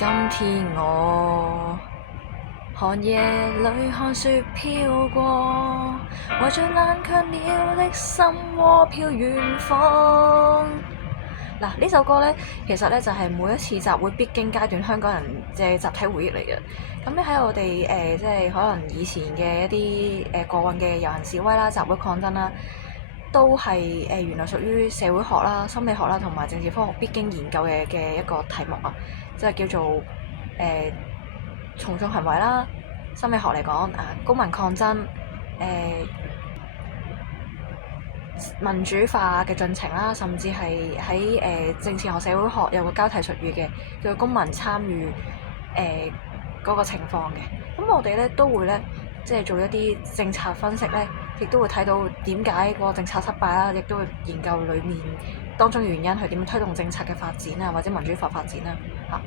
今天我寒夜裏看雪飄過，懷着冷卻了的心窩飄遠方。嗱，呢首歌呢，其實呢就係每一次集會必經階段香港人嘅集體回憶嚟嘅。咁咧喺我哋即係可能以前嘅一啲過往嘅遊行示威啦、集會抗爭啦，都係原來屬於社會學啦、心理學啦同埋政治科學必經研究嘅一個題目啊，即係叫做從眾行為啦。心理學嚟講公民抗爭民主化嘅進程啦，甚至係喺政治學、社會學有個交替術語嘅，叫做公民參與嗰個情況嘅。咁我哋咧都會咧，即係做一啲政策分析咧，亦都會睇到點解個政策失敗啦，亦都會研究裡面當中原因係點樣推動政策嘅發展啊，或者民主化發展啦嚇。